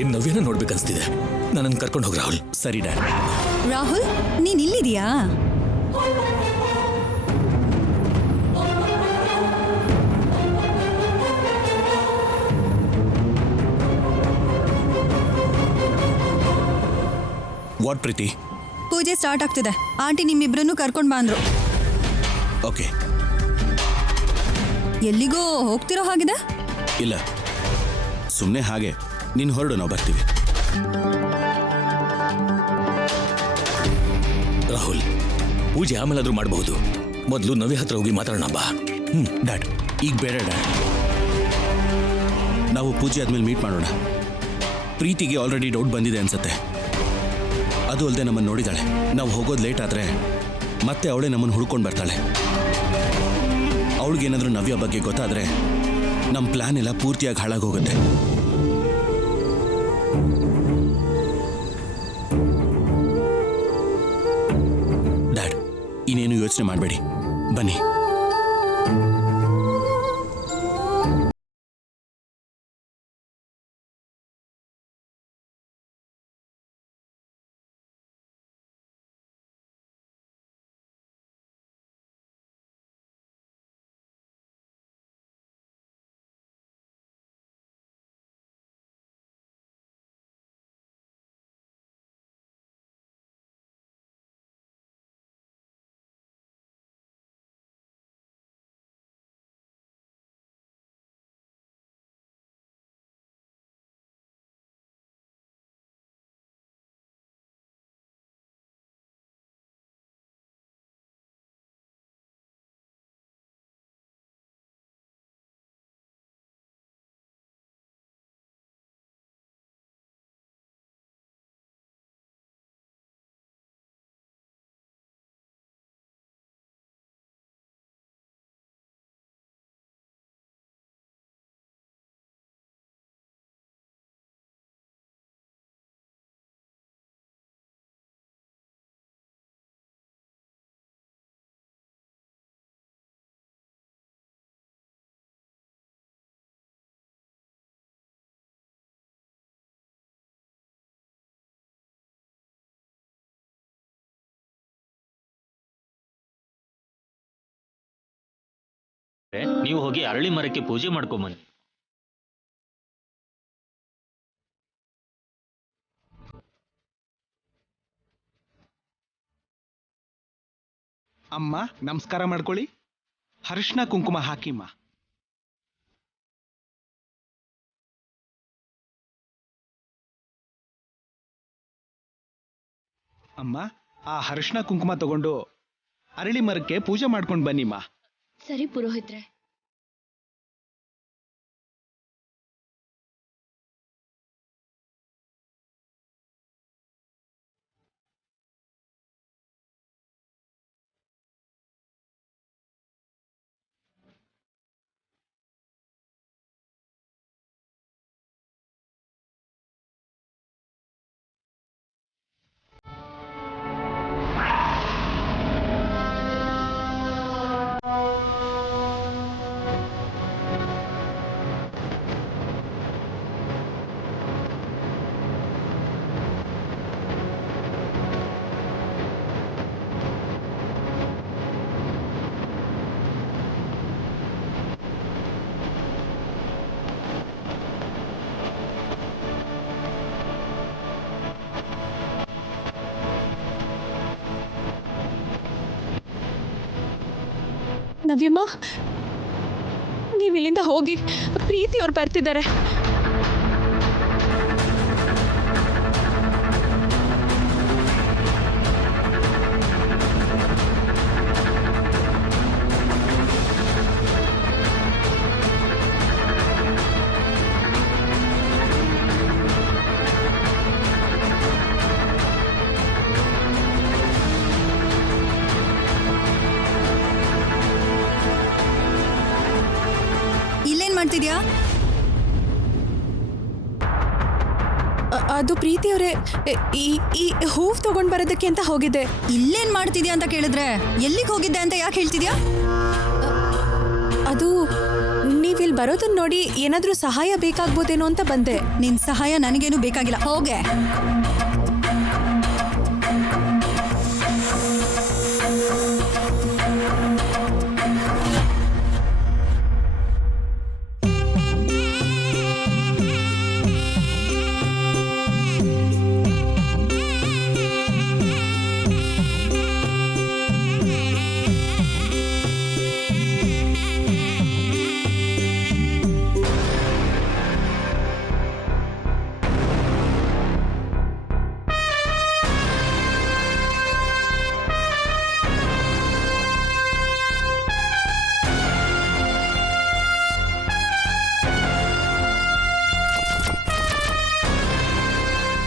ನನಗೆ ನವ್ಯನ ನೋಡ್ಬೇಕನ್ಸ್ತಿದೆ. ನನ್ನನ್ನು ಕರ್ಕೊಂಡು ಹೋಗಿ ರಾಹುಲ್. ಸರಿ ಡ್ಯಾಡ್. ರಾಹುಲ್, ನೀನ್ ಇಲ್ಲಿದೀಯಾ? ವಾಟ್ ಪ್ರೀತಿ? ಪೂಜೆ ಸ್ಟಾರ್ಟ್ ಆಗ್ತಿದೆ. ಆಂಟಿ ನಿಮ್ಮಿಬ್ರನ್ನು ಕರ್ಕೊಂಡ್ ಬಂದ್ರು. ಓಕೆ. ಎಲ್ಲಿಗೋ ಹೋಗ್ತಿರೋ ಹಾಗಿದೆ? ಇಲ್ಲ, ಸುಮ್ಮನೆ ಹಾಗೆ. ನೀನು ಹೊರಡು, ನಾವು ಬರ್ತೀವಿ. ರಾಹುಲ್, ಪೂಜೆ ಆಮೇಲಾದ್ರೂ ಮಾಡಬಹುದು. ಮೊದಲು ನವ್ಯ ಹತ್ರ ಹೋಗಿ ಮಾತಾಡೋಣ ಬಾ. ಡ್ಯಾಡ್, ಈಗ ಬೇಡ ಡ್ಯಾಡ್. ನಾವು ಪೂಜೆ ಆದ್ಮೇಲೆ ಮೀಟ್ ಮಾಡೋಣ. ಪ್ರೀತಿಗೆ ಆಲ್ರೆಡಿ ಡೌಟ್ ಬಂದಿದೆ ಅನ್ಸತ್ತೆ. ಅದು ಅಲ್ಲದೆ ನಮ್ಮನ್ನು ನೋಡಿದಾಳೆ. ನಾವು ಹೋಗೋದು ಲೇಟ್ ಆದರೆ ಮತ್ತೆ ಅವಳೇ ನಮ್ಮನ್ನು ಹುಡ್ಕೊಂಡು ಬರ್ತಾಳೆ. ಅವಳಿಗೇನಾದರೂ ನವ್ಯ ಬಗ್ಗೆ ಗೊತ್ತಾದರೆ ನಮ್ಮ ಪ್ಲ್ಯಾನ್ ಎಲ್ಲ ಪೂರ್ತಿಯಾಗಿ ಹಾಳಾಗೋಗುತ್ತೆ. ಡ್ಯಾಡ್, ಇನ್ನೇನು ಯೋಚನೆ ಮಾಡಬೇಡಿ, ಬನ್ನಿ. ನೀವು ಹೋಗಿ ಅರಳಿ ಮರಕ್ಕೆ ಪೂಜೆ ಮಾಡ್ಕೊಂಬನ್ನಿ. ಅಮ್ಮ ನಮಸ್ಕಾರ ಮಾಡ್ಕೊಳ್ಳಿ. ಅರಿಶಿನ ಕುಂಕುಮ ಹಾಕಿಮ್ಮ. ಅಮ್ಮ, ಆ ಅರಿಶಿನ ಕುಂಕುಮ ತಗೊಂಡು ಅರಳಿ ಮರಕ್ಕೆ ಪೂಜೆ ಮಾಡ್ಕೊಂಡು ಬನ್ನಿಮ್ಮ. ಸರಿ ಪುರೋಹಿತ್ರೆ. ನವ್ಯಮ್ಮ, ನೀವು ಇಲ್ಲಿಂದ ಹೋಗಿ, ಪ್ರೀತಿ ಅವ್ರು ಬರ್ತಿದ್ದಾರೆ. ಮಾಡ್ತಿದ್ಯಾ? ಅದು ಪ್ರೀತಿಯವರೇ, ಈ ಹೂವು ತಗೊಂಡ್ ಬರೋದಕ್ಕೆ ಅಂತ ಹೋಗಿದ್ದೆ. ಇಲ್ಲೇನ್ ಮಾಡ್ತಿದ್ಯಾ ಅಂತ ಕೇಳಿದ್ರೆ ಎಲ್ಲಿಗೆ ಹೋಗಿದ್ದೆ ಅಂತ ಯಾಕೆ ಹೇಳ್ತಿದ್ಯಾ? ಅದು ನೀವಿಲ್ಲಿ ನೀವಿಲ್ಲಿ ಬರೋದನ್ನ ನೋಡಿ ಏನಾದ್ರೂ ಸಹಾಯ ಬೇಕಾಗ್ಬೋದೇನೋ ಅಂತ ಬಂದೆ. ನಿನ್ ಸಹಾಯ ನನಗೇನು ಬೇಕಾಗಿಲ್ಲ, ಹೋಗೆ.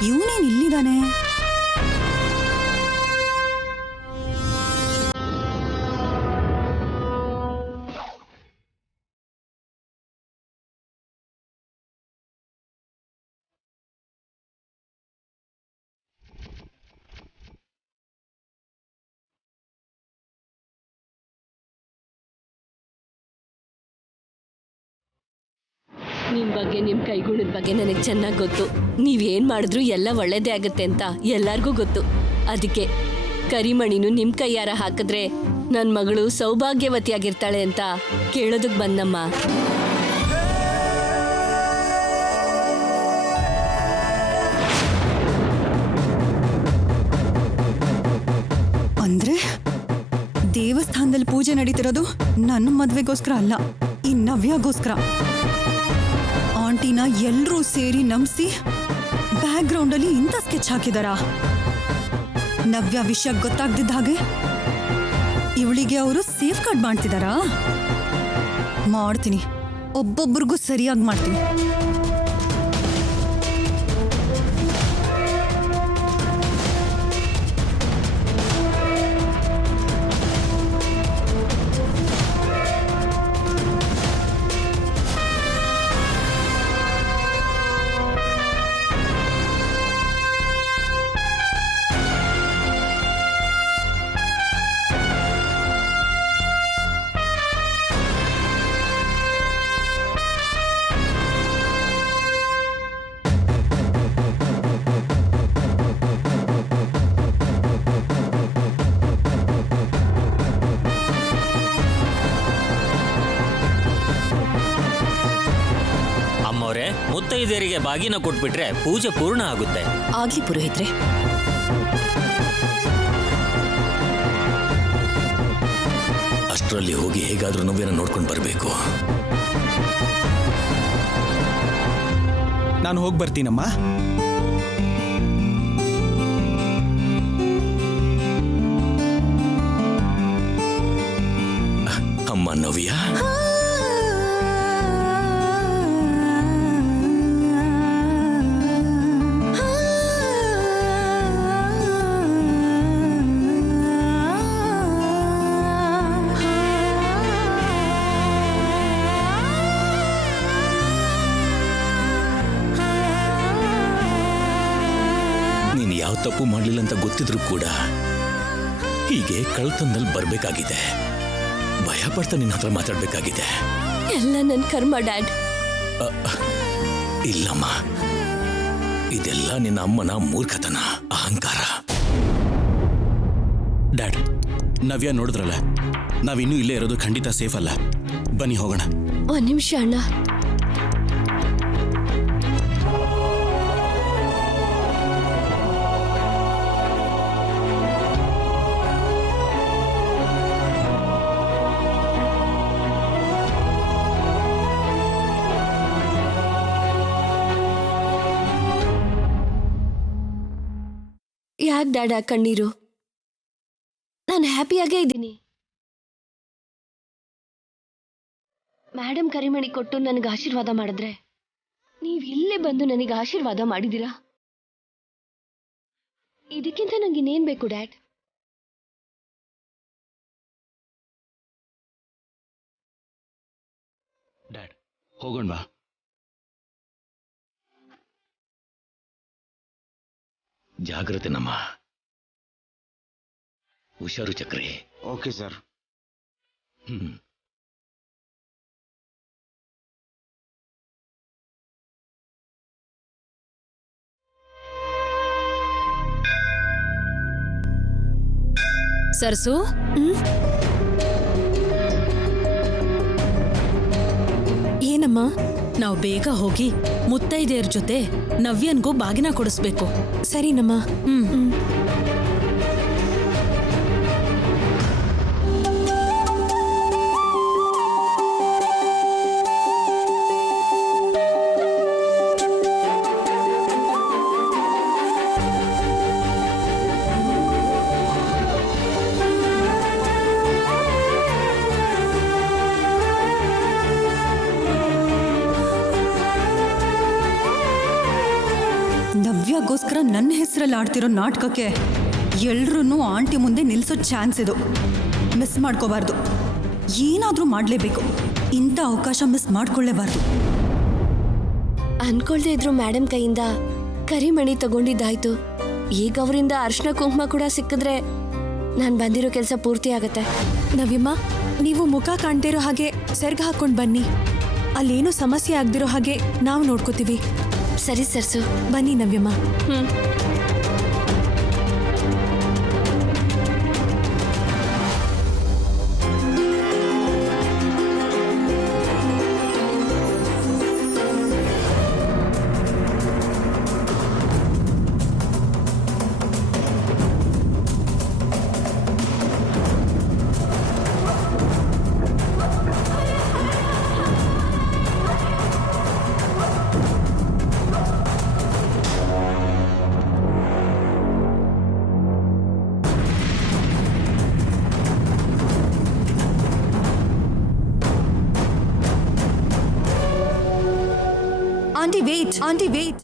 ಇವನೇನ್ ಇಲ್ಲಿದ್ದಾನೆ? ನಿಮ್ ಬಗ್ಗೆ ನಿಮ್ ಕೈಗುಣದ ಬಗ್ಗೆ ನನಗೆ ಚೆನ್ನಾಗಿ ಗೊತ್ತು. ನೀವೇನ್ ಮಾಡಿದ್ರು ಎಲ್ಲ ಒಳ್ಳೇದೇ ಆಗುತ್ತೆ ಅಂತ ಎಲ್ಲರಿಗೂ ಗೊತ್ತು. ಅದಕ್ಕೆ ಕರಿಮಣಿನು ನಿಮ್ ಕೈಯಾರ ಹಾಕಿದ್ರೆ ನನ್ನ ಮಗಳು ಸೌಭಾಗ್ಯವತಿಯಾಗಿರ್ತಾಳೆ ಅಂತ ಕೇಳೋದಕ್ ಬಂದಮ್ಮ. ಅಂದ್ರೆ ದೇವಸ್ಥಾನದಲ್ಲಿ ಪೂಜೆ ನಡೀತಿರೋದು ನನ್ನ ಮದ್ವೆಗೋಸ್ಕರ ಅಲ್ಲ, ಈ ನವ್ಯಾಗೋಸ್ಕರ. ಆಂಟಿನ ಎಲ್ಲರೂ ಸೇರಿ ನಂಬಿಸಿ ಬ್ಯಾಕ್ ಗ್ರೌಂಡ್ ಅಲ್ಲಿ ಇಂಥ ಸ್ಕೆಚ್ ಹಾಕಿದಾರ. ನವ್ಯ ವಿಷಯ ಗೊತ್ತಾಗ್ದಿದ್ದ ಹಾಗೆ ಇವಳಿಗೆ ಅವರು ಸೇಫ್ ಗಾರ್ಡ್ ಮಾಡ್ತಿದಾರಾ? ಮಾಡ್ತೀನಿ, ಒಬ್ಬೊಬ್ರಿಗೂ ಸರಿಯಾಗಿ ಮಾಡ್ತೀನಿ. ಅಮ್ಮವ್ರೆ, ಮುತ್ತೈದೆಯರಿಗೆ ಬಾಗಿನ ಕೊಟ್ಬಿಟ್ರೆ ಪೂಜೆ ಪೂರ್ಣ ಆಗುತ್ತೆ. ಆಗ್ಲಿ ಪುರೋಹಿತ್ರೆ. ಅಷ್ಟರಲ್ಲಿ ಹೋಗಿ ಹೇಗಾದ್ರೂ ನವ್ಯನ ನೋಡ್ಕೊಂಡು ಬರಬೇಕು. ನಾನು ಹೋಗಿ ಬರ್ತೀನಮ್ಮ. ಅಮ್ಮ ನವ್ಯ, ನೀನು ಯಾವ ತಪ್ಪು ಮಾಡಲಿಲ್ಲ ಅಂತ ಗೊತ್ತಿದ್ರು ಕೂಡ ಹೀಗೆ ಕಳ್ತನದಲ್ಲಿ ಬರಬೇಕಾಗಿದೆ. ಭಯ ಪಡ್ತಾ ನಿನ್ನ ಹತ್ರ ಮಾತಾಡ್ಬೇಕಾಗಿದೆ. ಎಲ್ಲ ನನ್ನ ಕರ್ಮ ಡ್ಯಾಡ್. ಇಲ್ಲಮ್ಮ, ಇದೆಲ್ಲ ನಿನ್ನ ಅಮ್ಮನ ಮೂರ್ಖತನ, ಅಹಂಕಾರ. ಡ್ಯಾಡ್, ನವ್ಯ ನೋಡಿದ್ರಲ್ಲ, ನಾವಿನ್ನೂ ಇಲ್ಲೇ ಇರೋದು ಖಂಡಿತ ಸೇಫ್ ಅಲ್ಲ. ಬನ್ನಿ ಹೋಗೋಣ. ಒಂದ್ ನಿಮಿಷ ಅಣ್ಣ. ಯಾಕೆ ಡ್ಯಾಡ ಕಣ್ಣೀರು? ನಾನು ಹ್ಯಾಪಿಯಾಗೇ ಇದ್ದೀನಿ. ಮೇಡಮ್ ಕರಿಮಣಿ ಕೊಟ್ಟು ನನಗೆ ಆಶೀರ್ವಾದ ಮಾಡಿದ್ರೆ ನೀವು ಇಲ್ಲೇ ಬಂದು ನನಗೆ ಆಶೀರ್ವಾದ ಮಾಡಿದ್ದೀರಾ. ಇದಕ್ಕಿಂತ ನಂಗೆ ಇನ್ನೇನ್ ಬೇಕು ಡ್ಯಾಡ್? ಡ್ಯಾಡ್, ಹೋಗೋಣ ಬಾ. ಜಾಗ್ರತೆ ನಮ್ಮ. ಹುಷಾರು ಚಕ್ರಿ. Okay sir. ಹ್ಮ್. ಸರ್ಸು ಏನಮ್ಮ? ನಾವು ಬೇಗ ಹೋಗಿ ಮುತ್ತೈದೆಯರ ಜೊತೆ ನವ್ಯನ್ಗೂ ಬಾಗಿನ ಕೊಡಿಸ್ಬೇಕು. ಸರಿನಮ್ಮ. ನವ್ಯಾಗೋಸ್ಕರ ನನ್ನ ಹೆಸರಲ್ಲಿ ಆಡ್ತಿರೋ ನಾಟಕಕ್ಕೆ ಎಲ್ರೂ ಆಂಟಿ ಮುಂದೆ ನಿಲ್ಸೋ ಚಾನ್ಸ್ ಇದು. ಮಿಸ್ ಮಾಡ್ಕೋಬಾರ್ದು. ಏನಾದರೂ ಮಾಡಲೇಬೇಕು. ಇಂಥ ಅವಕಾಶ ಮಿಸ್ ಮಾಡ್ಕೊಳ್ಳೇಬಾರ್ದು. ಅನ್ಕೊಳ್ದೆ ಇದ್ರು ಮೇಡಮ್ ಕೈಯಿಂದ ಕರಿಮಣಿ ತಗೊಂಡಿದ್ದಾಯ್ತು. ಈಗ ಅವರಿಂದ ಅರ್ಶಿನ ಕುಂಕುಮ ಕೂಡ ಸಿಕ್ಕಿದ್ರೆ ನಾನು ಬಂದಿರೋ ಕೆಲಸ ಪೂರ್ತಿ ಆಗತ್ತೆ. ನವ್ಯಮ್ಮ, ನೀವು ಮುಖ ಕಾಣ್ತಿರೋ ಹಾಗೆ ಸೆರ್ಗ್ ಹಾಕೊಂಡು ಬನ್ನಿ. ಅಲ್ಲೇನೂ ಸಮಸ್ಯೆ ಆಗ್ದಿರೋ ಹಾಗೆ ನಾವು ನೋಡ್ಕೋತೀವಿ. ಸರಿ ಸರ್ಸು. ಬನ್ನಿ ನವ್ಯಮ್ಮ. Aunty wait, aunty wait.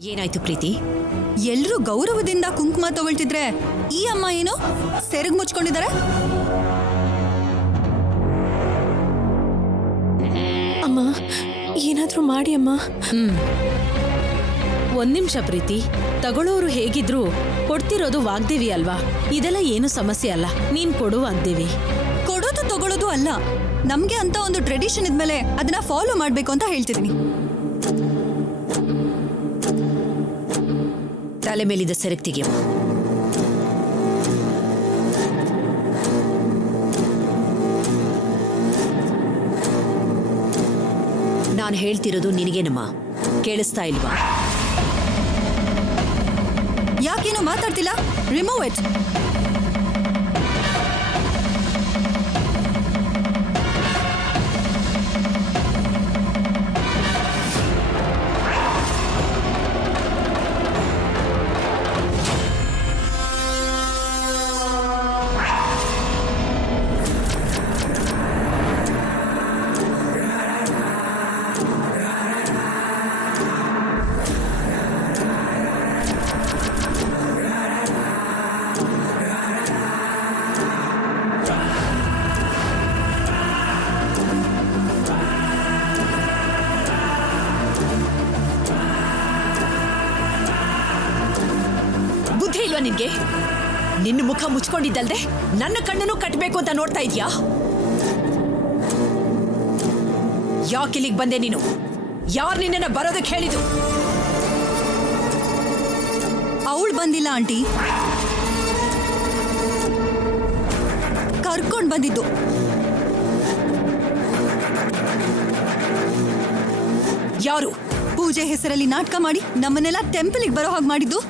ಏನಾಯ್ತು ಪ್ರೀತಿ? ಎಲ್ರೂ ಗೌರವದಿಂದ ಕುಂಕುಮ ತಗೊಳ್ತಿದ್ರೆ ಈ ಅಮ್ಮ ಏನು ಸೆರಗ್ ಮುಚ್ಕೊಂಡಿದ್ದಾರೆ? ಅಮ್ಮ, ಏನಾದ್ರೂ ಮಾಡಿ ಅಮ್ಮ. ಒಂದ್ ನಿಮಿಷ ಪ್ರೀತಿ. ತಗೊಳ್ಳೋರು ಹೇಗಿದ್ರು ಕೊಡ್ತಿರೋದು ವಾಗ್ದೇವಿ ಅಲ್ವಾ? ಇದೆಲ್ಲ ಏನು ಸಮಸ್ಯೆ ಅಲ್ಲ. ನೀನ್ ಕೊಡು ವಾಗ್ದೇವಿ. ಕೊಡೋದು ತಗೊಳ್ಳೋದು ಅಲ್ಲ, ನಮ್ಗೆ ಅಂತ ಒಂದು ಟ್ರೆಡಿಷನ್ ಇದ್ಮೇಲೆ ಅದನ್ನ ಫಾಲೋ ಮಾಡ್ಬೇಕು ಅಂತ ಹೇಳ್ತಿದ್ದೀನಿ. ತಲೆ ಮೇಲಿದ್ದ ಸೆರಗ್ ತೆಗೆಯಮ್ಮ. ನಾನು ಹೇಳ್ತಿರೋದು ನಿನಗೇನಮ್ಮ, ಕೇಳಿಸ್ತಾ ಇಲ್ವಾ? ಯಾಕೇನು ಮಾತಾಡ್ತಿಲ್ಲ? Remove it. ನಿನ್ಗೆ ನಿನ್ನ ಮುಖ ಮುಚ್ಕೊಂಡಿದ್ದಲ್ದೆ ನನ್ನ ಕಣ್ಣನ್ನು ಕಟ್ಟಬೇಕು ಅಂತ ನೋಡ್ತಾ ಇದೀಯಾ? ಯಾಕಿಲ್ಲಿಗೆ ಬಂದೆ ನೀನು? ಯಾರು ನಿನ್ನನ್ನ ಬರೋದಕ್ಕೆ ಹೇಳಿದು? ಅವಳು ಬಂದಿಲ್ಲ ಆಂಟಿ, ಕರ್ಕೊಂಡು ಬಂದಿದ್ದು. ಯಾರು? ಪೂಜೆ ಹೆಸರಲ್ಲಿ ನಾಟಕ ಮಾಡಿ ನಮ್ಮನ್ನೆಲ್ಲ ಟೆಂಪಲ್ಗೆ ಬರೋ ಹಾಗೆ ಮಾಡಿದ್ದು.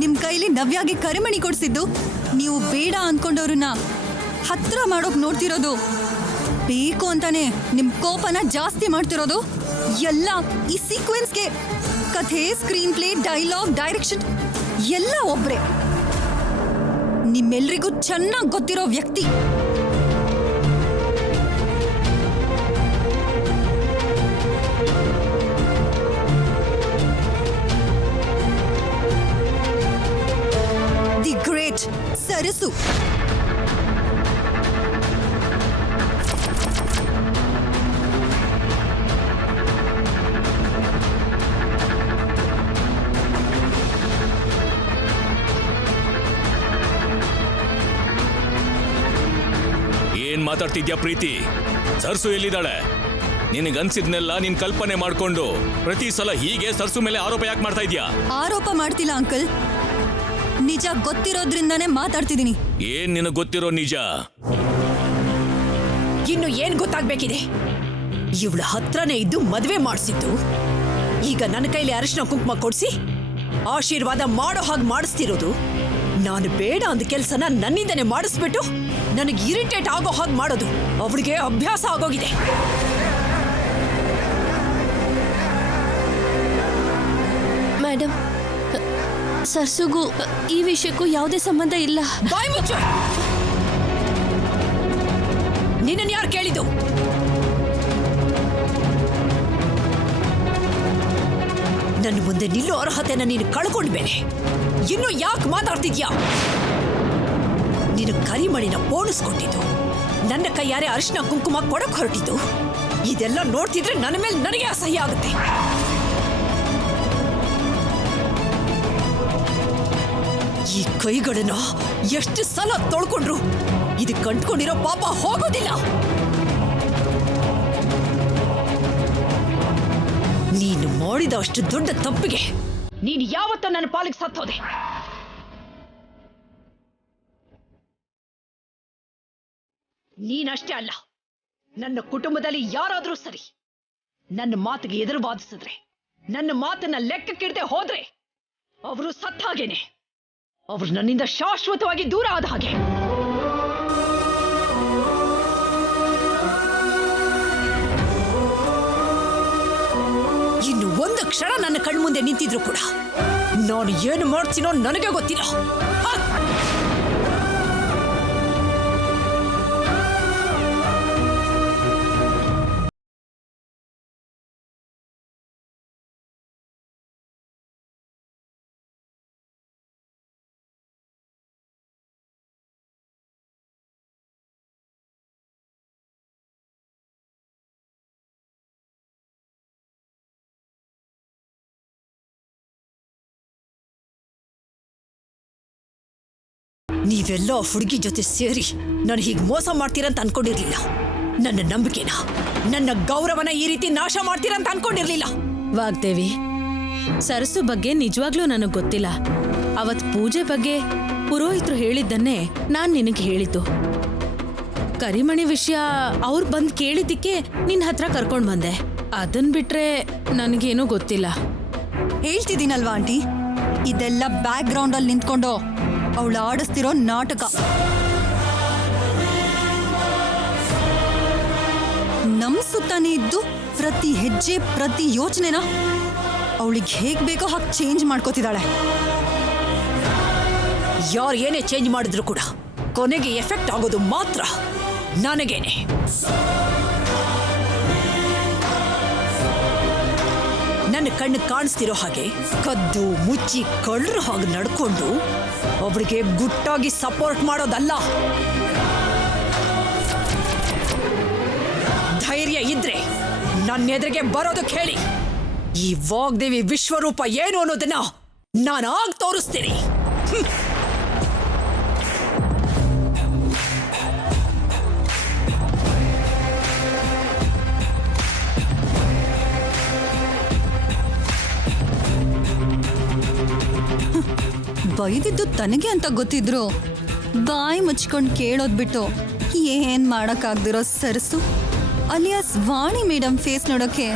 ನಿಮ್ ಕೈಲಿ ನವ್ಯಾಗೆ ಕರಿಮಣಿ ಕೊಡ್ಸಿದ್ದು. ನೀವು ಬೇಡ ಅನ್ಕೊಂಡವ್ರನ್ನ ಹತ್ರ ಮಾಡೋಕ್ ನೋಡ್ತಿರೋದು. ಬೇಕು ಅಂತಾನೆ ನಿಮ್ ಕೋಪನ ಜಾಸ್ತಿ ಮಾಡ್ತಿರೋದು. ಎಲ್ಲ ಈ ಸೀಕ್ವೆನ್ಸ್ಗೆ ಕಥೆ, ಸ್ಕ್ರೀನ್ ಪ್ಲೇ, ಡೈಲಾಗ್, ಡೈರೆಕ್ಷನ್ ಎಲ್ಲ ಒಬ್ರೆ. ನಿಮ್ಮೆಲ್ರಿಗೂ ಚೆನ್ನಾಗಿ ಗೊತ್ತಿರೋ ವ್ಯಕ್ತಿ. The great Sarasu. ಮಾತಾಡ್ತಿದ್ಯಾ ಪ್ರೀತಿ? ಸರ್ಸು ಎಲ್ಲಿದ್ದಾಳೆ? ನಿನಗನ್ಸಿದ್ನೆಲ್ಲ ನೀನ್ ಕಲ್ಪನೆ ಮಾಡ್ಕೊಂಡು ಪ್ರತಿ ಸಲ ಹೀಗೆ ಸರ್ಸು ಮೇಲೆ ಆರೋಪ ಯಾಕೆ ಮಾಡ್ತಾ ಇದ್ಯಾ? ಆರೋಪ ಮಾಡ್ತಿಲ್ಲ ಅಂಕಲ್, ನಿಜ ಗೊತ್ತಿರೋದ್ರಿಂದಾನೇ ಮಾತಾಡ್ತಿದ್ದೀನಿ. ಏನ್ ನಿನಗ್ ಗೊತ್ತಿರೋ ನಿಜ? ಇನ್ನು ಏನ್ ಗೊತ್ತಾಗ್ಬೇಕಿದೆ? ಇವಳ ಹತ್ರನೇ ಇದ್ದು ಮದ್ವೆ ಮಾಡಿಸಿದ್ದು, ಈಗ ನನ್ನ ಕೈಲಿ ಅರಿಶಿನ ಕುಂಕುಮ ಕೊಡ್ಸಿ ಆಶೀರ್ವಾದ ಮಾಡೋ ಹಾಗೆ ಮಾಡಿಸ್ತಿರೋದು, ನಾನು ಬೇಡ ಅಂದ ಕೆಲ್ಸನ ನನ್ನಿಂದನೇ ಮಾಡಿಸ್ಬಿಟ್ಟು ನನಗೆ ಇರಿಟೇಟ್ ಆಗೋ ಹಾಗೆ ಮಾಡೋದು ಅವಳಿಗೆ ಅಭ್ಯಾಸ ಆಗೋಗಿದೆ. ಮೇಡಮ್, ಸರ್ಸುಗೂ ಈ ವಿಷಯಕ್ಕೂ ಯಾವುದೇ ಸಂಬಂಧ ಇಲ್ಲ. ಬಾಯ್ ಮುಚ್ಚು! ನಿನ್ನನ್ನು ಯಾರು ಕೇಳಿದ್ದು? ನನ್ನ ಮುಂದೆ ನಿಲ್ಲೋ ಅರ್ಹತೆನ ನೀನು ಕಳ್ಕೊಂಡ್ಮೇಲೆ ಇನ್ನು ಯಾಕೆ ಮಾತಾಡ್ತಿದ್ಯಾ? ನೀನು ಕರಿಮಣಿನ ಪೋಣಿಸ್ಕೊಟ್ಟಿದ್ದು, ನನ್ನ ಕೈಯಾರೆ ಅರಿಶಿನ ಕುಂಕುಮ ಕೊಡಕ್ ಹೊರಟಿದ್ದು, ಇದೆಲ್ಲ ನೋಡ್ತಿದ್ರೆ ನನ್ನ ಮೇಲೆ ನನಗೆ ಅಸಹ್ಯ ಆಗುತ್ತೆ. ಈ ಕೈಗಳನ್ನ ಎಷ್ಟು ಸಲ ತೊಳ್ಕೊಂಡ್ರು ಇದಕ್ಕೆ ಕಂಡ್ಕೊಂಡಿರೋ ಪಾಪ ಹೋಗೋದಿಲ್ಲ. ನೀನು ಮಾಡಿದ ಅಷ್ಟು ದೊಡ್ಡ ತಪ್ಪಿಗೆ ನೀನು ಯಾವತ್ತ ನನ್ನ ಪಾಲಿಗೆ ಸತ್ತೋದೆ? ನೀನಷ್ಟೇ ಅಲ್ಲ, ನನ್ನ ಕುಟುಂಬದಲ್ಲಿ ಯಾರಾದ್ರೂ ಸರಿ ನನ್ನ ಮಾತಿಗೆ ಎದುರು ವಾದಿಸಿದ್ರೆ, ನನ್ನ ಮಾತನ್ನ ಲೆಕ್ಕಕ್ಕಿಡದೆ ಹೋದ್ರೆ ಅವರು ಸತ್ತ ಹಾಗೇನೆ. ಅವರು ನನ್ನಿಂದ ಶಾಶ್ವತವಾಗಿ ದೂರ ಆದ ಹಾಗೆ. ಇನ್ನು ಒಂದು ಕ್ಷಣ ನನ್ನ ಕಣ್ಮುಂದೆ ನಿಂತಿದ್ರು ಕೂಡ ನಾನು ಏನು ಮಾಡ್ತೀನೋ ನನಗೆ ಗೊತ್ತಿಲ್ಲ. ನೀವೆಲ್ಲ ಹುಡುಗಿ ಜೊತೆ ಸೇರಿ ನಾನು ಹೀಗೆ ಮೋಸ ಮಾಡ್ತೀರಂತ ಅನ್ಕೊಂಡಿರ್ಲಿಲ್ಲ. ನನ್ನ ನಂಬಿಕೆನ, ನನ್ನ ಗೌರವನ ಈ ರೀತಿ ನಾಶ ಮಾಡ್ತೀರಂತ ಅನ್ಕೊಂಡಿರ್ಲಿಲ್ಲ. ವಾಗ್ದೇವಿ, ಸರಸು ಬಗ್ಗೆ ನಿಜವಾಗ್ಲೂ ನನಗೆ ಗೊತ್ತಿಲ್ಲ. ಅವತ್ ಪೂಜೆ ಬಗ್ಗೆ ಪುರೋಹಿತರು ಹೇಳಿದ್ದನ್ನೇ ನಾನ್ ನಿನಗೆ ಹೇಳಿದ್ದು. ಕರಿಮಣಿ ವಿಷಯ ಅವ್ರು ಬಂದ್ ಕೇಳಿದ್ದಕ್ಕೆ ನಿನ್ ಹತ್ರ ಕರ್ಕೊಂಡ್ ಬಂದೆ. ಅದನ್ ಬಿಟ್ರೆ ನನಗೇನೂ ಗೊತ್ತಿಲ್ಲ. ಹೇಳ್ತಿದ್ದೀನಲ್ವಾ ಆಂಟಿ, ಇದೆಲ್ಲ ಬ್ಯಾಕ್ ಗ್ರೌಂಡ್ ಅಲ್ಲಿ ನಿಂತ್ಕೊಂಡು ಅವಳು ಆಡಿಸ್ತಿರೋ ನಾಟಕ. ನಮ್ ಸುತ್ತಾನೆ ಇದ್ದು ಪ್ರತಿ ಹೆಜ್ಜೆ ಪ್ರತಿ ಯೋಚನೆನ ಅವಳಿಗೆ ಹೇಗ್ ಬೇಕೋ ಹಾಗೆ ಚೇಂಜ್ ಮಾಡ್ಕೋತಿದ್ದಾಳೆ. ಯಾರು ಏನೇ ಚೇಂಜ್ ಮಾಡಿದ್ರು ಕೂಡ ಕೊನೆಗೆ ಎಫೆಕ್ಟ್ ಆಗೋದು ಮಾತ್ರ ನನಗೇನೆ. ನನ್ನ ಕಣ್ಣು ಕಾಣಿಸ್ತಿರೋ ಹಾಗೆ ಕದ್ದು ಮುಚ್ಚಿ ಕಳ್ಳರ ಹಾಗೆ ನಡ್ಕೊಂಡು ಒಬ್ರಿಗೆ ಗುಟ್ಟಾಗಿ ಸಪೋರ್ಟ್ ಮಾಡೋದಲ್ಲ. ಧೈರ್ಯ ಇದ್ರೆ ನನ್ನ ಎದುರಿಗೆ ಬರೋದಕ್ಕೆ ಹೇಳಿ. ಈ ವಾಗ್ದೇವಿ ವಿಶ್ವರೂಪ ಏನು ಅನ್ನೋದನ್ನ ನಾನು ಆಗ ತೋರಿಸ್ತೀನಿ. ಬೈದಿದ್ದು ತನಗೆ ಅಂತ ಗೊತ್ತಿದ್ರು ಬಾಯಿ ಮುಚ್ಕೊಂಡು ಕೇಳೋದ್ ಬಿಟ್ಟು ಏನ್ ಮಾಡಕ್ಕಾಗ್ದಿರೋ ಸರಸು ಅಲಿಯಾಸ್ ವಾಣಿ ಮೇಡಮ್ ಫೇಸ್ ನೋಡೋಕೆ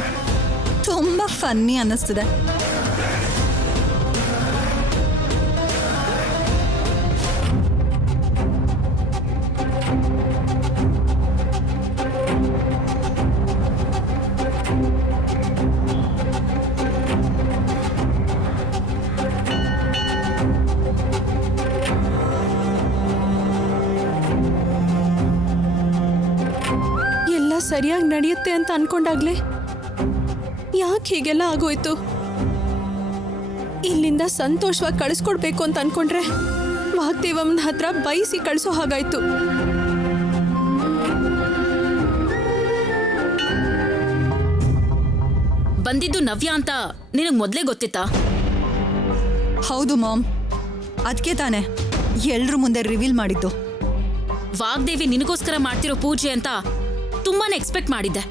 ತುಂಬಾ ಫನ್ನಿ ಅನ್ನಿಸ್ತಿದೆ. ಸರಿಯಾಗಿ ನಡೆಯುತ್ತೆ ಅಂತ ಅನ್ಕೊಂಡಾಗ್ಲೇ ಯಾಕೆ ಹೀಗೆಲ್ಲ ಆಗೋಯ್ತು? ಇಲ್ಲಿಂದ ಸಂತೋಷವಾಗಿ ಕಳಿಸ್ಕೊಡ್ಬೇಕು ಅಂತ ಅನ್ಕೊಂಡ್ರೆ ವಾಗ್ದೇವಮ್ಮನ ಹತ್ರ ಬೈಸಿ ಕಳಿಸೋ ಹಾಗಾಯ್ತು. ಬಂದಿದ್ದು ನವ್ಯ ಅಂತ ನಿನಗೆ ಮೊದಲೇ ಗೊತ್ತಿತ್ತಾ? ಹೌದು ಮಾಮ್, ಅದಕ್ಕೆ ತಾನೆ ಎಲ್ರ ಮುಂದೆ ರಿವೀಲ್ ಮಾಡಿದ್ದು. ವಾಗ್ದೇವಿ ನಿನಗೋಸ್ಕರ ಮಾಡ್ತಿರೋ ಪೂಜೆ ಅಂತ ತುಂಬಾನೇ ಎಕ್ಸ್ಪೆಕ್ಟ್ ಮಾಡಿದ್ದೆ.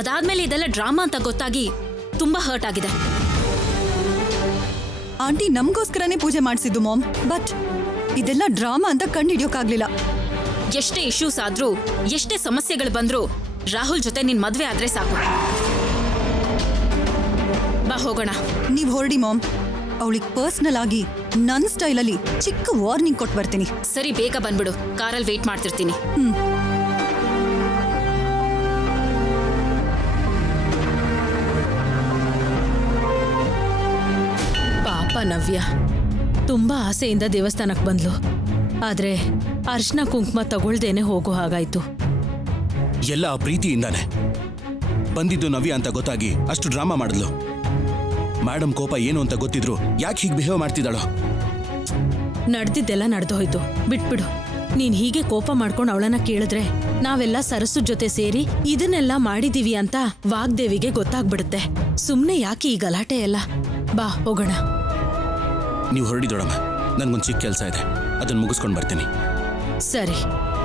ಅದಾದ್ಮೇಲೆ ಇದೆಲ್ಲ ಡ್ರಾಮಾ ಅಂತ ಗೊತ್ತಾಗಿ ತುಂಬಾ ಹರ್ಟ್ ಆಗಿದೆ. ಆಂಟಿ ನಮಗೋಸ್ಕರನೇ ಪೂಜೆ ಮಾಡಿಸಿದ್ದು ಮಾಮ್, ಬಟ್ ಇದೆಲ್ಲ ಡ್ರಾಮಾ ಅಂತ ಕಂಡು ಹಿಡಿಯೋಕ್ಕಾಗ್ಲಿಲ್ಲ. ಎಷ್ಟೇ ಇಶ್ಯೂಸ್ ಆದ್ರೂ ಎಷ್ಟೇ ಸಮಸ್ಯೆಗಳು ಬಂದ್ರೂ ರಾಹುಲ್ ಜೊತೆ ನಿನ್ ಮದ್ವೆ ಆದ್ರೆ ಸಾಕು. ಬಾ ಹೋಗೋಣ. ನೀವ್ ಹೊರಡಿ ಮಾಮ್. ಅವಳಿಗೆ ಪರ್ಸನಲ್ ಆಗಿ ನನ್ನ ಸ್ಟೈಲಲ್ಲಿ ಚಿಕ್ಕ ವಾರ್ನಿಂಗ್ ಕೊಟ್ಟು ಬರ್ತೀನಿ. ಸರಿ, ಬೇಗ ಬಂದ್ಬಿಡು. ಕಾರಲ್ಲಿ ವೇಟ್ ಮಾಡ್ತಿರ್ತೀನಿ. ಪಾಪ ನವ್ಯ ತುಂಬಾ ಆಸೆಯಿಂದ ದೇವಸ್ಥಾನಕ್ಕೆ ಬಂದ್ಲು. ಆದ್ರೆ ಅರ್ಶನ ಕುಂಕುಮ ತಗೊಳ್ದೇನೆ ಹೋಗೋ ಹಾಗಾಯ್ತು. ಎಲ್ಲ ಆ ಪ್ರೀತಿಯಿಂದಾನೆ. ಬಂದಿದ್ದು ನವ್ಯ ಅಂತ ಗೊತ್ತಾಗಿ ಅಷ್ಟು ಡ್ರಾಮಾ ಮಾಡಿದ್ಲು. ಮೇಡಮ್ ಕೋಪ ಏನು ಅಂತ ಗೊತ್ತಿದ್ರು ಯಾಕೆ ಹೀಗೆ ಬಿಹೇವ್ ಮಾಡ್ತಿದ್ದಾಳೋ? ನಡೆದಿದ್ದೆಲ್ಲ ನಡೆದು ಹೋಯ್ತು, ಬಿಟ್ಬಿಡು. ನೀನ್ ಹೀಗೆ ಕೋಪ ಮಾಡ್ಕೊಂಡು ಅವಳನ್ನ ಕೇಳಿದ್ರೆ ನಾವೆಲ್ಲ ಸರಸ್ಸು ಜೊತೆ ಸೇರಿ ಇದನ್ನೆಲ್ಲ ಮಾಡಿದೀವಿ ಅಂತ ವಾಗ್ದೇವಿಗೆ ಗೊತ್ತಾಗ್ಬಿಡುತ್ತೆ. ಸುಮ್ನೆ ಯಾಕೆ ಈ ಗಲಾಟೆ ಎಲ್ಲ? ಬಾ ಹೋಗೋಣ. ನೀವು ಹೊರಡಿ ದೊಡಮ್ಮ, ನನ್ಗೊಂದು ಚಿಕ್ಕ ಕೆಲಸ ಇದೆ, ಅದನ್ನ ಮುಗಿಸ್ಕೊಂಡು ಬರ್ತೀನಿ. ಸರಿ,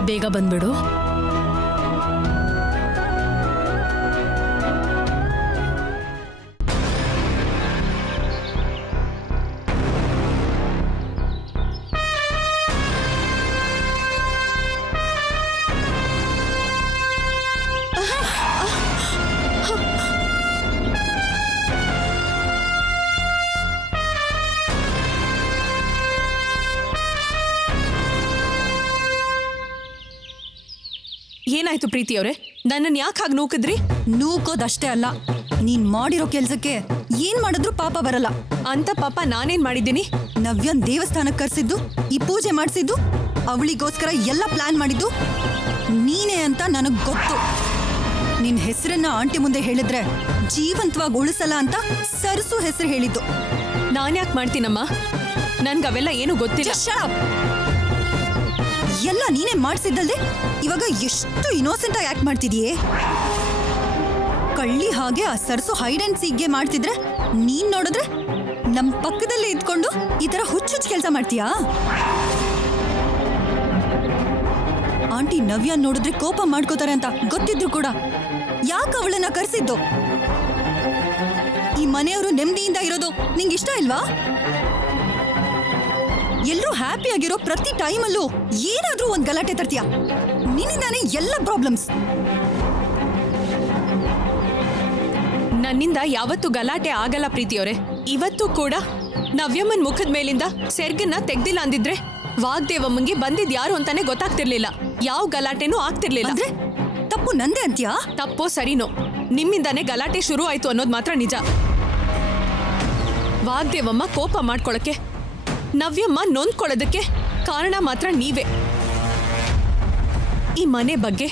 ಬೇಗ ಬಂದ್ಬಿಡು. ಏನಾಯ್ತು ಪ್ರೀತಿ ಅವರೇ? ನನ್ನನ್ನು ಯಾಕೆ ಹಾಗೆ ನೂಕಿದ್ರಿ? ನೂಕೋದಷ್ಟೇ ಅಲ್ಲ, ನೀನ್ ಮಾಡಿರೋ ಕೆಲ್ಸಕ್ಕೆ ಏನ್ ಮಾಡಿದ್ರು ಪಾಪ ಬರಲ್ಲ. ಅಂತ ಪಾಪ ನಾನೇನ್ ಮಾಡಿದ್ದೀನಿ? ನವ್ಯನ್ ದೇವಸ್ಥಾನಕ್ಕೆ ಕರ್ಸಿದ್ದು, ಈ ಪೂಜೆ ಮಾಡಿಸಿದ್ದು, ಅವಳಿಗೋಸ್ಕರ ಎಲ್ಲ ಪ್ಲಾನ್ ಮಾಡಿದ್ದು ನೀನೇ ಅಂತ ನನಗ್ ಗೊತ್ತು. ನಿನ್ ಹೆಸರನ್ನ ಆಂಟಿ ಮುಂದೆ ಹೇಳಿದ್ರೆ ಜೀವಂತವಾಗಿ ಉಳಿಸಲ್ಲ ಅಂತ ಸರಸು ಹೆಸರು ಹೇಳಿದ್ದು. ನಾನ್ಯಾಕೆ ಮಾಡ್ತೀನಮ್ಮ? ನನ್ಗೆ ಅವೆಲ್ಲ ಏನು ಗೊತ್ತಿಲ್ಲ. Just shut up. ಎಲ್ಲ ನೀನೇ ಮಾಡಿಸಿದ್ದಲ್ದೆ ಇವಾಗ ಎಷ್ಟು ಇನ್ನೋಸೆಂಟ್ ಆಗಿ ಆಕ್ಟ್ ಮಾಡ್ತಿದೀಯೇ. ಕಳ್ಳಿ ಹಾಗೆ ಆ ಸರ್ಸು ಹೈಡ್ ಅಂಡ್ ಸೀಕ್ಗೆ ಮಾಡ್ತಿದ್ರೆ ನೀನ್ ನೋಡಿದ್ರೆ ನಮ್ ಪಕ್ಕದಲ್ಲೇ ಇದ್ಕೊಂಡು ಈ ತರ ಹುಚ್ಚುಚ್ಚು ಕೆಲಸ ಮಾಡ್ತೀಯಾ? ಆಂಟಿ ನವ್ಯ ನೋಡಿದ್ರೆ ಕೋಪ ಮಾಡ್ಕೋತಾರೆ ಅಂತ ಗೊತ್ತಿದ್ರು ಕೂಡ ಯಾಕೆ ಅವಳನ್ನ ಕರೆಸಿದ್ದು? ಈ ಮನೆಯವರು ನೆಮ್ಮದಿಯಿಂದ ಇರೋದು ನಿಂಗೆ ಇಷ್ಟ ಇಲ್ವಾ? ಎಲ್ಲರೂ ಹ್ಯಾಪಿ ಆಗಿರೋ ಪ್ರತಿ ಟೈಮಲ್ಲೂ ಏನಾದ್ರೂ ಒಂದ್ ಗಲಾಟೆ ತರ್ತೀಯ. ನಿನ್ನಿಂದಾನೇ ಎಲ್ಲ ಪ್ರಾಬ್ಲಮ್ಸ್. ನನ್ನಿಂದ ಯಾವತ್ತೂ ಗಲಾಟೆ ಆಗಲ್ಲ ಪ್ರೀತಿಯವರೇ. ಇವತ್ತು ಕೂಡ ನವ್ಯಮ್ಮನ್ ಮುಖದ ಮೇಲಿಂದ ಸೆರ್ಗನ್ನ ತೆಗ್ದಿಲ್ಲ ಅಂದಿದ್ರೆ ವಾಗ್ದೇವಮ್ಮಂಗೆ ಬಂದಿದ್ ಯಾರು ಅಂತಾನೆ ಗೊತ್ತಾಗ್ತಿರ್ಲಿಲ್ಲ. ಯಾವ ಗಲಾಟೆನೂ ಆಗ್ತಿರ್ಲಿಲ್ಲ. ಅಂದ್ರೆ ತಪ್ಪು ನಂದೇ ಅಂತ್ಯಾ? ತಪ್ಪೋ ಸರಿನೋ, ನಿಮ್ಮಿಂದಾನೇ ಗಲಾಟೆ ಶುರು ಆಯ್ತು ಅನ್ನೋದು ಮಾತ್ರ ನಿಜ. ವಾಗ್ದೇವಮ್ಮ ಕೋಪ ಮಾಡ್ಕೊಳಕ್ಕೆ, ನವ್ಯಮ್ಮ ನೊಂದ್ಕೊಳ್ಳೋದಕ್ಕೆ ಕಾರಣ ಮಾತ್ರ ನೀವೇ. ಈ ಮನೆ ಬಗ್ಗೆ,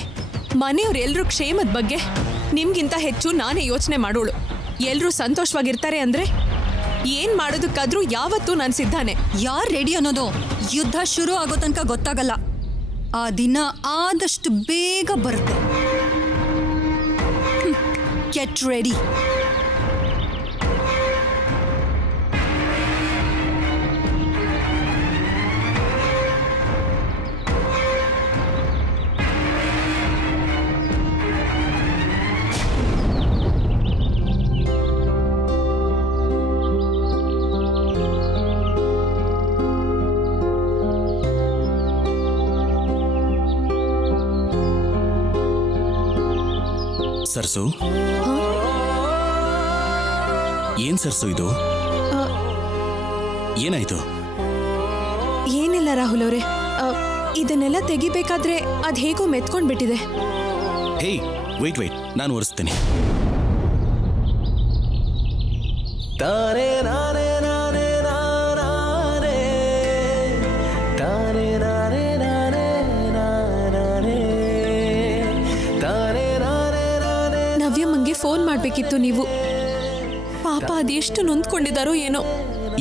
ಮನೆಯವ್ರೆಲ್ರೂ ಕ್ಷೇಮದ ಬಗ್ಗೆ ನಿಮ್ಗಿಂತ ಹೆಚ್ಚು ನಾನೇ ಯೋಚನೆ ಮಾಡೋಳು. ಎಲ್ರೂ ಸಂತೋಷವಾಗಿರ್ತಾರೆ ಅಂದ್ರೆ ಏನ್ ಮಾಡೋದಕ್ಕಾದ್ರೂ ಯಾವತ್ತೂ ನಾನು ಸಿದ್ಧಾನೆ. ಯಾರ್ ರೆಡಿ ಅನ್ನೋದು ಯುದ್ಧ ಶುರು ಆಗೋ ತನಕ ಗೊತ್ತಾಗಲ್ಲ. ಆ ದಿನ ಆದಷ್ಟು ಬೇಗ ಬರುತ್ತೆ. Get ready. ಸರ್ಸು, ಏನ್ ಸರ್ಸು ಇದು? ಏನಾಯ್ತು? ಏನಿಲ್ಲ ರಾಹುಲ್ ಅವರೇ, ಇದನ್ನೆಲ್ಲ ತೆಗಿಬೇಕಾದ್ರೆ ಅದ್ ಹೇಗೋ ಮೆತ್ಕೊಂಡ್ಬಿಟ್ಟಿದೆ. ಹೇಯ್, ವೇಟ್, ನಾನು ಒರೆಸ್ತೇನೆ. ನವ್ಯಮ್ಮಂಗೆ ಫೋನ್ ಮಾಡ್ಬೇಕಿತ್ತು ನೀವು. ಪಾಪ ಅದೆಷ್ಟು ನೊಂದ್ಕೊಂಡಿದ್ದಾರೋ ಏನೋ.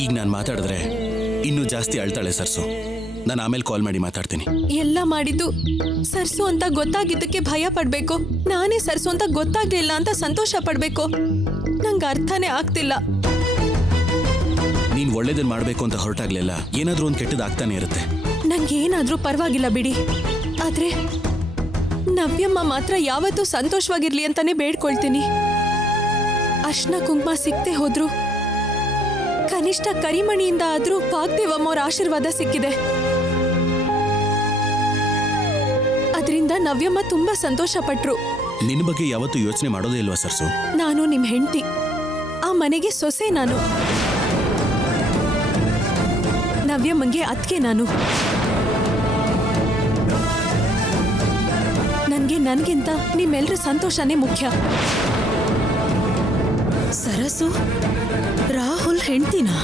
ಈಗ ನಾನು ಮಾತಾಡಿದ್ರೆ ಇನ್ನೂ ಜಾಸ್ತಿ ಅಳ್ತಾಳೆ ಸರ್ಸು. ನಾನು ಆಮೇಲೆ ಕಾಲ್ ಮಾಡಿ ಮಾತಾಡ್ತೀನಿ. ಎಲ್ಲ ಮಾಡಿದ್ದು ಸರ್ಸು ಅಂತ ಗೊತ್ತಾಗಿದ್ದಕ್ಕೆ ಭಯ ಪಡ್ಬೇಕು, ನಾನೇ ಸರ್ಸು ಅಂತ ಗೊತ್ತಾಗ್ಲಿಲ್ಲ ಅಂತ ಸಂತೋಷ ಪಡ್ಬೇಕು. ನಂಗೆ ಅರ್ಥನೇ ಆಗ್ತಿಲ್ಲ. ನೀನ್ ಒಳ್ಳೇದನ್ನ ಮಾಡ್ಬೇಕು ಅಂತ ಹೊರಟಾಗ್ಲಿಲ್ಲ, ಏನಾದ್ರೂ ಒಂದು ಕೆಟ್ಟದಾಗ್ತಾನೆ ಇರುತ್ತೆ. ನಂಗೆ ಏನಾದ್ರೂ ಪರವಾಗಿಲ್ಲ ಬಿಡಿ. ಆದ್ರೆ ನವ್ಯಮ್ಮ ಮಾತ್ರ ಯಾವತ್ತೂ ಸಂತೋಷವಾಗಿರ್ಲಿ ಅಂತಾನೆ ಬೇಡ್ಕೊಳ್ತೀನಿ. ಅರ್ಶನ ಕುಂಕುಮ ಸಿಕ್ಕದೆ ಹೋದ್ರು ಕನಿಷ್ಠ ಕರಿಮಣಿಯಿಂದ ಆದ್ರೂ ವಾಗ್ದೇವಮ್ಮ ಅವ್ರ ಆಶೀರ್ವಾದ ಸಿಕ್ಕಿದೆ. ಅದರಿಂದ ನವ್ಯಮ್ಮ ತುಂಬಾ ಸಂತೋಷ ಪಟ್ರು. ನಿನ್ನ ಬಗ್ಗೆ ಯಾವತ್ತೂ ಯೋಚನೆ ಮಾಡೋದೇ ಇಲ್ವಾ ಸರ್ಸು? ನಾನು ನಿಮ್ ಹೆಂಡತಿ, ಆ ಮನೆಗೆ ಸೊಸೆ ನಾನು. ನವ್ಯಮ್ಮಂಗೆ ಅತ್ಗೆ ನಾನು. ನನ್ಗಿಂತ ನಿಮ್ಮೆಲ್ರ ಸಂತೋಷನೇ ಮುಖ್ಯ. ಸರಸು ರಾಹುಲ್ ಹೆಂಡ್ತಿನಾ?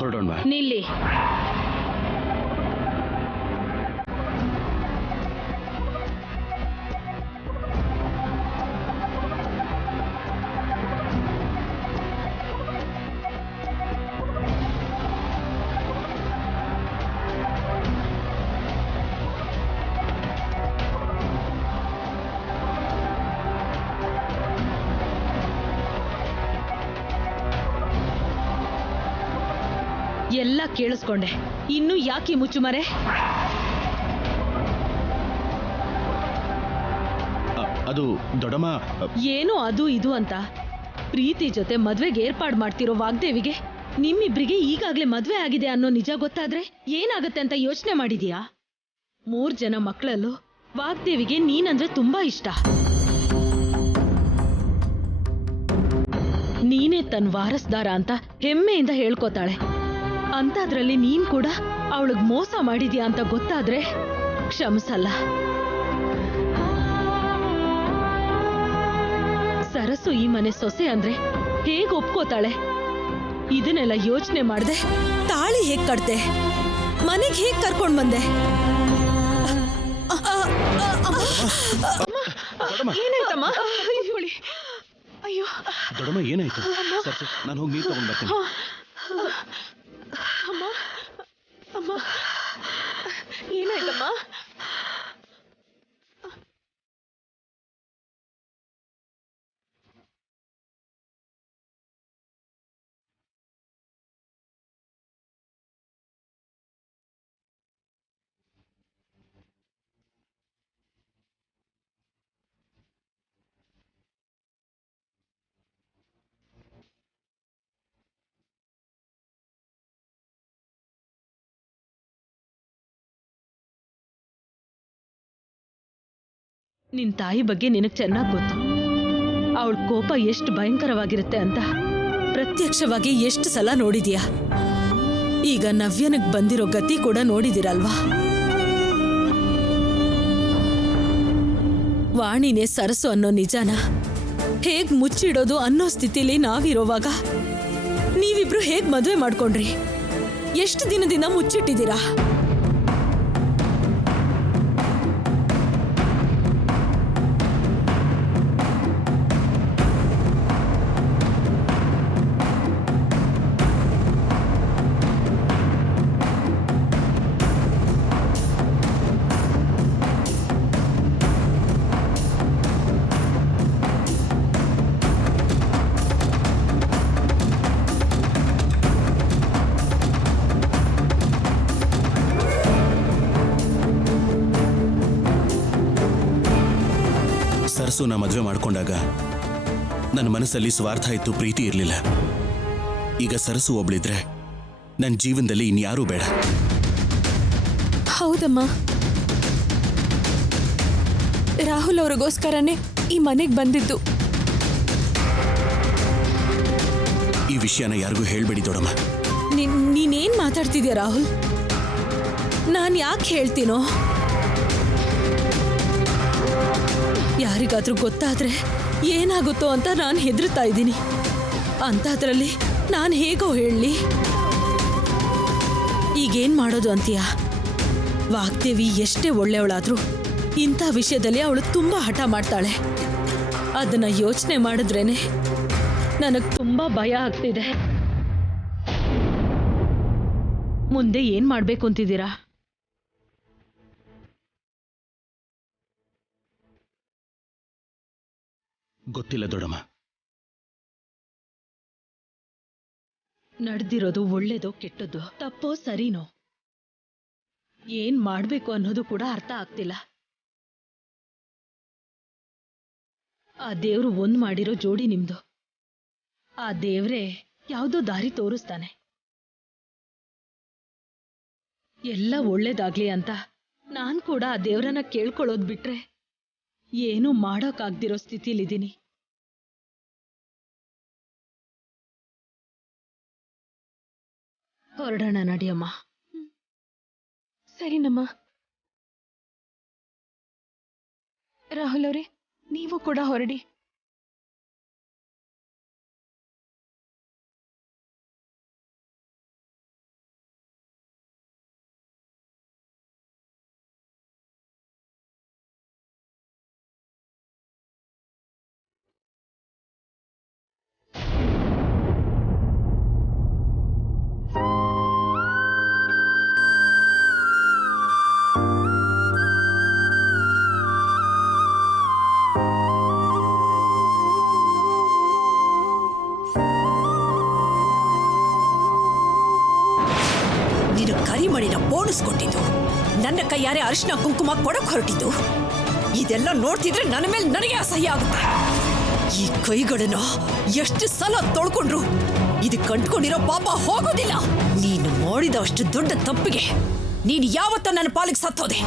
ಹೊರಡೋಣ. ನಿಲ್ಲಿ. ಎಲ್ಲ ಕೇಳಿಸ್ಕೊಂಡೆ. ಇನ್ನು ಯಾಕೆ ಮುಚ್ಚುಮರೆ? ಅದು ದೊಡ್ಡಮ್ಮ. ಏನು ಅದು ಇದು ಅಂತ ಪ್ರೀತಿ ಜೊತೆ ಮದ್ವೆಗೆ ಏರ್ಪಾಡು ಮಾಡ್ತಿರೋ ವಾಗ್ದೇವಿಗೆ ನಿಮ್ಮಿಬ್ರಿಗೆ ಈಗಾಗ್ಲೇ ಮದ್ವೆ ಆಗಿದೆ ಅನ್ನೋ ನಿಜ ಗೊತ್ತಾದ್ರೆ ಏನಾಗತ್ತೆ ಅಂತ ಯೋಚನೆ ಮಾಡಿದೀಯಾ? 3 ಜನ ಮಕ್ಕಳಲ್ಲೂ ವಾಗ್ದೇವಿಗೆ ನೀನಂದ್ರೆ ತುಂಬಾ ಇಷ್ಟ. ನೀನೇ ತನ್ನ ವಾರಸ್ದಾರ ಅಂತ ಹೆಮ್ಮೆಯಿಂದ ಹೇಳ್ಕೋತಾಳೆ. ಅಂತಾದ್ರಲ್ಲಿ ನೀನ್ ಕೂಡ ಅವಳಿಗೆ ಮೋಸ ಮಾಡಿದ್ಯಾ ಅಂತ ಗೊತ್ತಾದ್ರೆ ಕ್ಷಮಿಸಲ್ಲ. ಸರಸು ಈ ಮನೆ ಸೊಸೆ ಅಂದ್ರೆ ಹೇಗ್ ಒಪ್ಕೋತಾಳೆ? ಇದನ್ನೆಲ್ಲ ಯೋಚನೆ ಮಾಡ್ದೆ ತಾಳಿ ಹೇಗ್ ಕಟ್ದೆ? ಮನೆಗೆ ಹೇಗ್ ಕರ್ಕೊಂಡ್ ಬಂದೆ? ಏನಾಯ್ತಮ್ಮ? ಅಯ್ಯೋ ದೊಡ್ಡಮ್ಮ, ಏನಾಯ್ತು? ಸರ್ಸು, ನಾನು ಹೋಗಿ ನೀರು ತಗೊಂಡ್ ಬರ್ತೀನಿ. ಅಮ್ಮ ಏನಾಯ್ತಮ್ಮ? ನಿನ್ ತಾಯಿ ಬಗ್ಗೆ ನಿನಗ್ ಚೆನ್ನಾಗ್ ಗೊತ್ತು. ಅವಳ ಕೋಪ ಎಷ್ಟು ಭಯಂಕರವಾಗಿರುತ್ತೆ ಅಂತ ಪ್ರತ್ಯಕ್ಷವಾಗಿ ಎಷ್ಟು ಸಲ ನೋಡಿದ್ಯಾ? ಈಗ ನವ್ಯನಿಗೆ ಬಂದಿರೋ ಗತಿ ಕೂಡ ನೋಡಿದಿರಲ್ವಾ? ವಾಣಿನೇ ಸರಸು ಅನ್ನೋ ನಿಜಾನ ಹೇಗ್ ಮುಚ್ಚಿಡೋದು ಅನ್ನೋ ಸ್ಥಿತಿಲಿ ನಾವಿರೋವಾಗ ನೀವಿಬ್ರು ಹೇಗ್ ಮದುವೆ ಮಾಡ್ಕೊಂಡ್ರಿ? ಎಷ್ಟು ದಿನದಿಂದ ಮುಚ್ಚಿಟ್ಟಿದ್ದೀರಾ? ಸರಸುನ ಮದುವೆ ಮಾಡ್ಕೊಂಡಾಗ ನನ್ನ ಮನಸ್ಸಲ್ಲಿ ಸ್ವಾರ್ಥ ಇತ್ತು, ಪ್ರೀತಿ ಇರಲಿಲ್ಲ. ಈಗ ಸರಸು ಒಬ್ಳಿದ್ರೆ ನನ್ನ ಜೀವನದಲ್ಲಿ ಇನ್ಯಾರೂ ಬೇಡ. ಹೌದಮ್ಮ, ರಾಹುಲ್ ಅವ್ರಿಗೋಸ್ಕರನೇ ಈ ಮನೆಗೆ ಬಂದಿದ್ದು. ಈ ವಿಷಯನ ಯಾರಿಗೂ ಹೇಳ್ಬೇಡಿ ದೊಡಮ್ಮ. ನೀನೇನ್ ಮಾತಾಡ್ತಿದ್ಯಾ ರಾಹುಲ್? ನಾನು ಯಾಕೆ ಹೇಳ್ತೀನೋ? ಯಾರಿಗಾದ್ರೂ ಗೊತ್ತಾದ್ರೆ ಏನಾಗುತ್ತೋ ಅಂತ ನಾನು ಹೆದರ್ತಾ ಇದ್ದೀನಿ. ಅಂಥದ್ರಲ್ಲಿ ನಾನು ಹೇಗೋ ಹೇಳಲಿ? ಈಗೇನ್ ಮಾಡೋದು ಅಂತೀಯ? ವಾಗ್ದೇವಿ ಎಷ್ಟೇ ಒಳ್ಳೆಯವಳಾದ್ರೂ ಇಂಥ ವಿಷಯದಲ್ಲಿ ಅವಳು ತುಂಬಾ ಹಠ ಮಾಡ್ತಾಳೆ. ಅದನ್ನ ಯೋಚನೆ ಮಾಡಿದ್ರೇನೆ ನನಗೆ ತುಂಬಾ ಭಯ ಆಗ್ತಿದೆ. ಮುಂದೆ ಏನ್ ಮಾಡ್ಬೇಕು ಅಂತಿದ್ದೀರಾ? ಗೊತ್ತಿಲ್ಲ ದೊಡಮ್ಮ. ನಡೆದಿರೋದು ಒಳ್ಳೇದೋ ಕೆಟ್ಟದ್ದೋ, ತಪ್ಪೋ ಸರಿನೋ, ಏನ್ ಮಾಡ್ಬೇಕು ಅನ್ನೋದು ಕೂಡ ಅರ್ಥ ಆಗ್ತಿಲ್ಲ. ಆ ದೇವ್ರು ಒಂದ್ ಮಾಡಿರೋ ಜೋಡಿ ನಿಮ್ದು. ಆ ದೇವ್ರೇ ಯಾವುದೋ ದಾರಿ ತೋರಿಸ್ತಾನೆ. ಎಲ್ಲ ಒಳ್ಳೇದಾಗ್ಲಿ ಅಂತ ನಾನ್ ಕೂಡ ಆ ದೇವ್ರನ್ನ ಕೇಳ್ಕೊಳ್ಳೋದ್ ಬಿಟ್ರೆ ಏನೂ ಮಾಡೋಕ್ಕಾಗ್ದಿರೋ ಸ್ಥಿತಿಲಿದ್ದೀನಿ. ಹೊರಡೋಣ ನಡಿಯಮ್ಮ. ಸರಿನಮ್ಮ. ರಾಹುಲ್ ಅವರೇ, ನೀವು ಕೂಡ ಹೊರಡಿ. ಕರಿಮಣಿನ ಬೋಣಿಸ್ಕೊಟ್ಟಿದ್ದು, ನನ್ನ ಕೈಯಾರೆ ಅರಿಶಿನ ಕುಂಕುಮ ಕೊಡಕ್ ಹೊರಟಿದ್ದು, ಇದೆಲ್ಲ ನೋಡ್ತಿದ್ರೆ ನನ್ನ ಮೇಲೆ ನನಗೆ ಅಸಹ್ಯ ಆಗುತ್ತೆ. ಈ ಕೈಗಳನ್ನ ಎಷ್ಟು ಸಲ ತೊಳ್ಕೊಂಡ್ರು ಇದು ಕಂಡ್ಕೊಂಡಿರೋ ಪಾಪ ಹೋಗೋದಿಲ್ಲ. ನೀನು ಮಾಡಿದ ಅಷ್ಟು ದೊಡ್ಡ ತಪ್ಪಿಗೆ ನೀನು ಯಾವತ್ತ ನನ್ನ ಪಾಲಿಗೆ ಸತ್ತೋದೆ.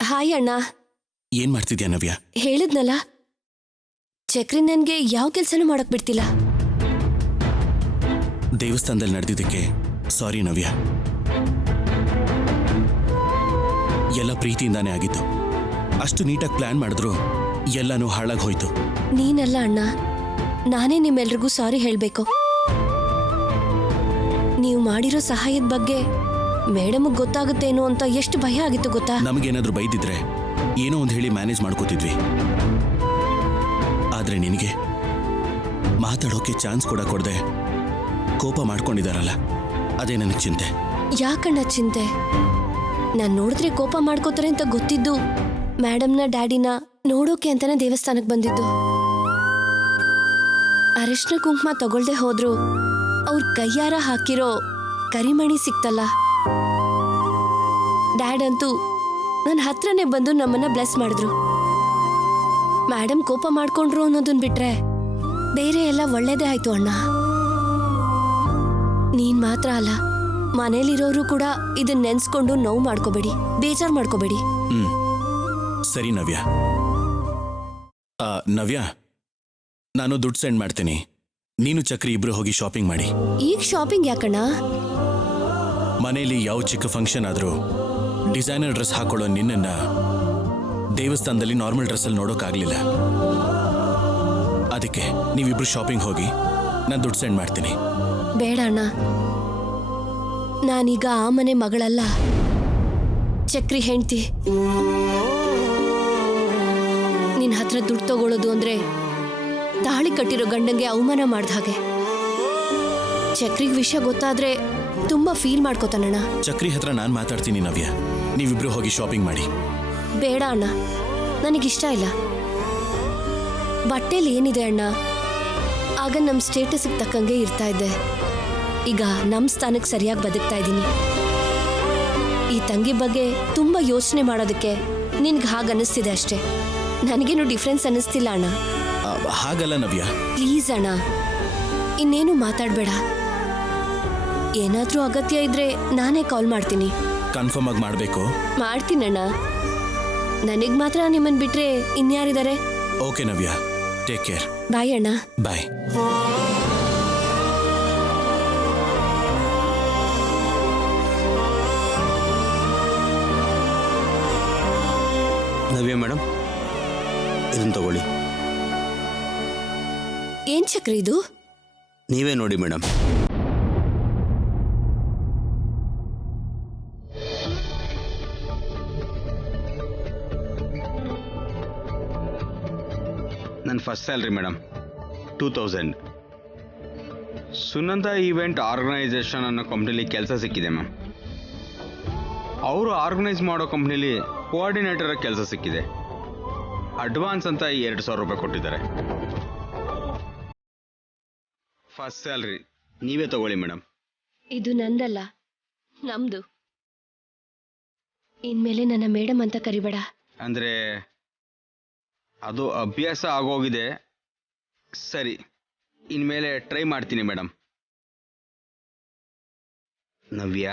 ಹಾಯ್ ಅಣ್ಣ. ಏನ್ ಮಾಡ್ತಿದ್ಯಾ ನವ್ಯ? ಹೇಳಿದ್ನಲ್ಲ, ಚಕ್ರಿ ನನ್ಗೆ ಯಾವ ಕೆಲ್ಸನೂ ಮಾಡಕ್ ಬಿಡ್ತಿಲ್ಲ. ದೇವಸ್ಥಾನದಲ್ಲಿ ನಡೆದಿದ್ದಕ್ಕೆ ಸಾರಿ ನವ್ಯ. ಎಲ್ಲ ಪ್ರೀತಿಯಿಂದಾನೇ ಆಗಿತ್ತು. ಅಷ್ಟು ನೀಟಾಗಿ ಪ್ಲಾನ್ ಮಾಡಿದ್ರು ಎಲ್ಲನೂ ಹಾಳಾಗಿ ಹೋಯ್ತು. ನೀನಲ್ಲ ಅಣ್ಣ, ನಾನೇ ನಿಮ್ಮೆಲ್ರಿಗೂ ಸಾರಿ ಹೇಳ್ಬೇಕು. ನೀವು ಮಾಡಿರೋ ಸಹಾಯದ ಬಗ್ಗೆ ಮೇಡಮ್ಗೆ ಗೊತ್ತಾಗುತ್ತೇನೋ ಅಂತ ಎಷ್ಟು ಭಯ ಆಗಿತ್ತು ಗೊತ್ತಾ? ನಮಗೇನಾದ್ರೂ ಬೈದಿದ್ರೆ ಏನೋ ಒಂದು ಹೇಳಿ ಮ್ಯಾನೇಜ್ ಮಾಡ್ಕೋತಿದ್ವಿ. ಆದ್ರೆ ನಿನಗೆ ಮಾತಾಡೋಕೆ ಚಾನ್ಸ್ ಕೂಡ ಕೊಡದೆ ಕೋಪ ಮಾಡ್ಕೊಂಡಿದಾರಲ್ಲ, ಅದೇ ನನಗೆ ಚಿಂತೆ. ಯಾಕಣ್ಣ ಚಿಂತೆ? ನಾನ್ ನೋಡಿದ್ರೆ ಕೋಪ ಮಾಡ್ಕೋತಾರೆ ಅಂತ ಗೊತ್ತಿದ್ದು ಮೇಡಮ್ನ ಡ್ಯಾಡಿನ ನೋಡೋಕೆ ಅಂತಾನೆ ದೇವಸ್ಥಾನಕ್ಕೆ ಬಂದಿದ್ದು. ಅರಿಶಿನ ಕುಂಕುಮ ತಗೊಳ್ದೆ ಹೋದ್ರು ಅವ್ರ ಕೈಯಾರ ಹಾಕಿರೋ ಕರಿಮಣಿ ಸಿಕ್ತಲ್ಲ, ಡ್ಯಾಡ್ ಅಂತೂ ನನ್ನ ಹತ್ರನೇ ಬಂದು ನಮ್ಮನ್ನ ಬ್ಲೆಸ್ ಮಾಡಿದ್ರು. ಮೇಡಮ್ ಕೋಪ ಮಾಡ್ಕೊಂಡ್ರು ಅನ್ನೋದನ್ನ ಬಿಟ್ರೆ ಬೇರೆ ಎಲ್ಲ ಒಳ್ಳೇದೇ ಆಯ್ತು ಅಣ್ಣ. ನೀನ್ ಮಾತ್ರ ಅಲ್ಲ, ಮನೇಲಿರೋರು ಕೂಡ ಇದನ್ನ ನೆನ್ಸ್ಕೊಂಡು ನೋವು ಮಾಡ್ಕೋಬೇಡಿ, ಬೇಜಾರು ಮಾಡ್ಕೋಬೇಡಿ. ಸರಿ ನವ್ಯ. ನವ್ಯ, ನಾನು ದುಡ್ಡು ಸೆಂಡ್ ಮಾಡ್ತೀನಿ. ನೀನು ಚಕ್ರಿ ಇಬ್ರು ಹೋಗಿ ಶಾಪಿಂಗ್ ಮಾಡಿ. ಈಗ ಶಾಪಿಂಗ್ ಯಾಕಣ್ಣ? ಮನೇಲಿ ಯಾವ ಚಿಕ್ಕ ಫಂಕ್ಷನ್ ಆದ್ರೂ ಡಿಸೈನರ್ ಡ್ರೆಸ್ ಹಾಕೊಳ್ಳೋ ನಿನ್ನನ್ನ ದೇವಸ್ಥಾನದಲ್ಲಿ ನಾರ್ಮಲ್ ಡ್ರೆಸ್ಸಲ್ಲಿ ನೋಡೋಕ್ಕಾಗ್ಲಿಲ್ಲ. ಅದಕ್ಕೆ ನೀವಿಬ್ರು ಶಾಪಿಂಗ್ ಹೋಗಿ, ನಾನು ದುಡ್ಡು ಸೆಂಡ್ ಮಾಡ್ತೀನಿ. ಬೇಡ ಅಣ್ಣ, ನಾನೀಗ ಆ ಮನೆ ಮಗಳಲ್ಲ, ಚಕ್ರಿ ಹೆಂಡ್ತಿ. ನಿನ್ನ ಹತ್ರ ದುಡ್ಡು ತಗೊಳ್ಳೋದು ಅಂದ್ರೆ ತಾಳಿ ಕಟ್ಟಿರೋ ಗಂಡಂಗೆ ಅವಮಾನ ಮಾಡ್ದ ಹಾಗೆ. ಚಕ್ರಿಗೆ ವಿಷಯ ಗೊತ್ತಾದ್ರೆ ತುಂಬಾ ಫೀಲ್ ಮಾಡ್ಕೋತಾನಣ್ಣ. ಚಕ್ರಿ ಹತ್ರ ನಾನು ಮಾತಾಡ್ತೀನಿ ನವ್ಯ, ನೀವಿಬ್ರು ಹೋಗಿ ಶಾಪಿಂಗ್ ಮಾಡಿ. ಬೇಡ ಅಣ್ಣ, ನನಗಿಷ್ಟ ಇಲ್ಲ. ಬಟ್ಟೆಲಿ ಏನಿದೆ ಅಣ್ಣ, ಆಗ ನಮ್ಮ ಸ್ಟೇಟಸ್ಗೆ ತಕ್ಕಂಗೆ ಇರ್ತಾ ಇದ್ದೆ. ಈಗ ನಮ್ಮ ಸ್ಥಾನಕ್ಕೆ ಸರಿಯಾಗಿ ಬದುಕ್ತಾ ಇದ್ದೀನಿ. ಈ ತಂಗಿ ಬಗ್ಗೆ ತುಂಬಾ ಯೋಚನೆ ಮಾಡೋದಕ್ಕೆ ನಿನ್ಗೆ ಹಾಗೆ ಅನ್ನಿಸ್ತಿದೆ ಅಷ್ಟೇ. ನನಗೇನು ಡಿಫ್ರೆನ್ಸ್ ಅನ್ನಿಸ್ತಿಲ್ಲ ಅಣ್ಣ. ಹಾಗಲ್ಲ ನವ್ಯ. ಪ್ಲೀಸ್ ಅಣ್ಣ, ಇನ್ನೇನು ಮಾತಾಡಬೇಡ. ಏನಾದರೂ ಅಗತ್ಯ ಇದ್ರೆ ನಾನೇ ಕಾಲ್ ಮಾಡ್ತೀನಿ. ಕನ್ಫರ್ಮ್ ಆಗಿ ಮಾಡಬೇಕು. ಮಾಡ್ತೀನಣ್ಣ. ನನಗೆ ಮಾತ್ರ ನಿಮ್ಮನ್ನು ಬಿಟ್ರೆ ಇನ್ಯಾರಿದ್ದಾರೆ? ಓಕೆ ನವ್ಯ, ಟೇಕ್ ಕೇರ್. ಬಾಯ್ ಅಣ್ಣ. ಬಾಯ್. ನವ್ಯ ಮೇಡಮ್, ಇದನ್ನು ತಗೊಳ್ಳಿ. ಏನ್ ಚಕ್ರ ಇದು? ನೀವೇ ನೋಡಿ ಮೇಡಮ್. ನನ್ನ first salary madam, 2000. Sunanda event organisation ಅನ್ನೋ ಕಂಪ್ನಿಲಿ ಕೆಲಸ ಸಿಕ್ಕಿದೆ ಮ್ಯಾಮ್. ಅವರು ಆರ್ಗನೈಸ್ ಮಾಡೋ ಕಂಪ್ನಿಲಿ ಕೋಆರ್ಡಿನೇಟರ್ ಕೆಲಸ ಸಿಕ್ಕಿದೆ. ಅಡ್ವಾನ್ಸ್ ಅಂತ 2,000 ರೂಪಾಯಿ ಕೊಟ್ಟಿದ್ದಾರೆ. ಫಸ್ಟ್ ಸ್ಯಾಲ್ರಿ ನೀವೇ ತಗೊಳ್ಳಿ ಮೇಡಮ್. ಇದು ನಂದಲ್ಲ, ನಮ್ದು. ಇನ್ಮೇಲೆ ನನ್ನ ಮೇಡಮ್ ಅಂತ ಕರಿಬೇಡ. ಅಂದರೆ ಅದು ಅಭ್ಯಾಸ ಆಗೋಗಿದೆ. ಸರಿ, ಇನ್ಮೇಲೆ ಟ್ರೈ ಮಾಡ್ತೀನಿ ಮೇಡಮ್. ನವ್ಯ,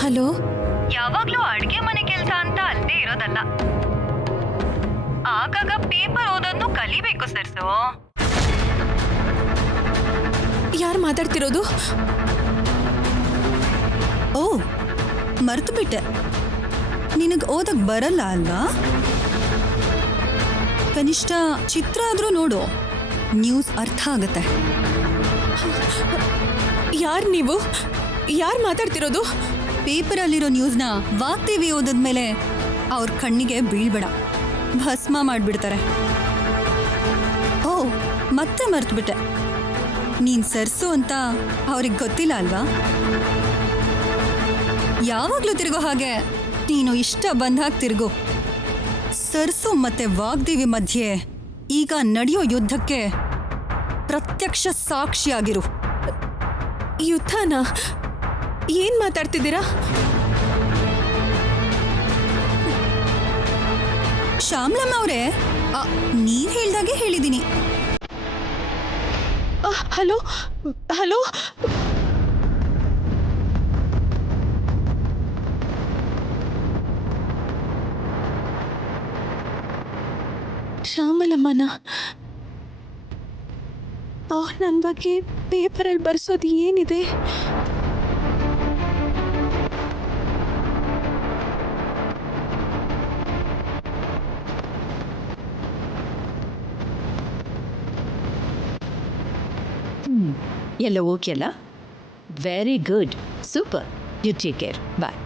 ಹಲೋ. ಯಾವಾಗ್ಲೂ ಅಡ್ಗೆ ಮನೆ ಕೆಲಸ ಅಂತ ಅಲ್ಲೇ ಇರೋದಲ್ಲ, ಆಗಾಗ ಪೇಪರ್ ಓದೋದನ್ನು ಕಲಿಬೇಕು ಸರ್ಸು. ಯಾರು ಮಾತಾಡ್ತಿರೋದು? ಓ, ಮರ್ತು ಬಿಟ್ಟೆ. ನಿನಗೆ ಓದಕ್ ಬರಲ್ಲ ಅಲ್ವಾ? ಕನಿಷ್ಠ ಚಿತ್ರ ಆದ್ರೂ ನೋಡು, ನ್ಯೂಸ್ ಅರ್ಥ ಆಗತ್ತೆ. ಯಾರು ನೀವು? ಯಾರು ಮಾತಾಡ್ತಿರೋದು? ಪೇಪರಲ್ಲಿರೋ ನ್ಯೂಸ್ನ ವಾಗ್ದೇವಿ ಓದಿದ್ಮೇಲೆ ಅವ್ರ ಕಣ್ಣಿಗೆ ಬೀಳ್ಬೇಡ, ಭಸ್ಮ ಮಾಡಿಬಿಡ್ತಾರೆ. ಓ, ಮತ್ತೆ ಮರ್ತ್ಬಿಟ್ಟೆ. ನೀನ್ ಸರ್ಸು ಅಂತ ಅವ್ರಿಗೆ ಗೊತ್ತಿಲ್ಲ ಅಲ್ವಾ? ಯಾವಾಗ್ಲೂ ತಿರುಗೋ ಹಾಗೆ ನೀನು ಇಷ್ಟ ಬಂದಾಗ ತಿರುಗು. ಸರ್ಸು ಮತ್ತೆ ವಾಗ್ದೇವಿ ಮಧ್ಯೆ ಈಗ ನಡೆಯೋ ಯುದ್ಧಕ್ಕೆ ಪ್ರತ್ಯಕ್ಷ ಸಾಕ್ಷಿಯಾಗಿರು. ಯುದ್ಧನ? ಏನ್ ಮಾತಾಡ್ತಿದ್ದೀರಾ? ಶ್ಯಾಮ್ಲಮ್ಮ ಅವರೇ, ನೀವ್ ಹೇಳ್ದಾಗೆ ಹೇಳಿದ್ದೀನಿ. ಹಲೋ ಹಲೋ, ಶ್ಯಾಮಲಮ್ಮನ ನನ್ನ ಬಗ್ಗೆ ಪೇಪರಲ್ಲಿ ಬರ್ಸೋದು ಏನಿದೆ? ಎಲ್ಲ ಓಕೆ ಅಲ್ಲ? Very good, super. You take care. Bye.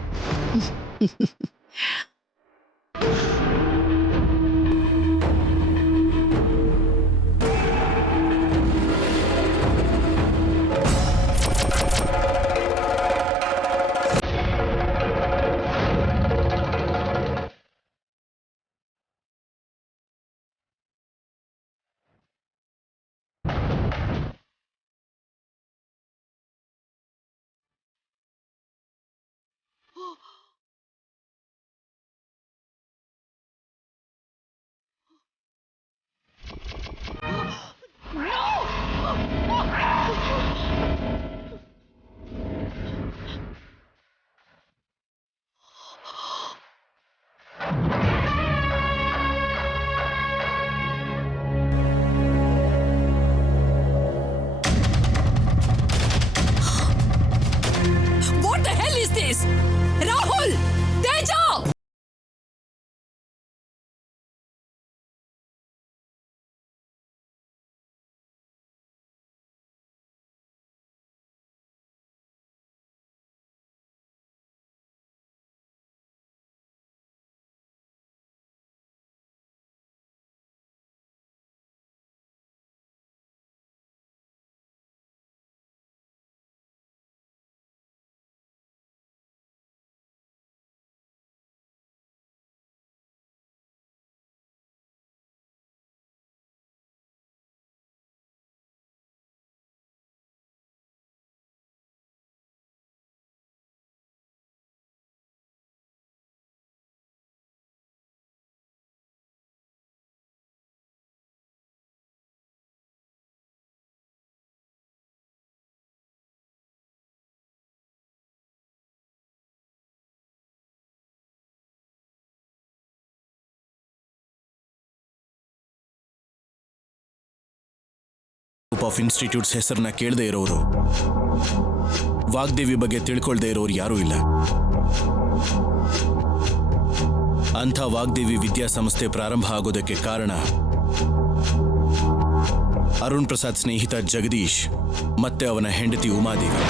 Group of institutes ಹೆಸರನ್ನ ಕೇಳದೇ ಇರೋರು, ವಾಗ್ದೇವಿ ಬಗ್ಗೆ ತಿಳ್ಕೊಳ್ದೇ ಇರೋರು ಯಾರೂ ಇಲ್ಲ. ಅಂಥ ವಾಗ್ದೇವಿ ವಿದ್ಯಾಸಂಸ್ಥೆ ಪ್ರಾರಂಭ ಆಗೋದಕ್ಕೆ ಕಾರಣ ಅರುಣ್ ಪ್ರಸಾದ್ ಸ್ನೇಹಿತ ಜಗದೀಶ್ ಮತ್ತೆ ಅವನ ಹೆಂಡತಿ ಉಮಾದೇವಿ.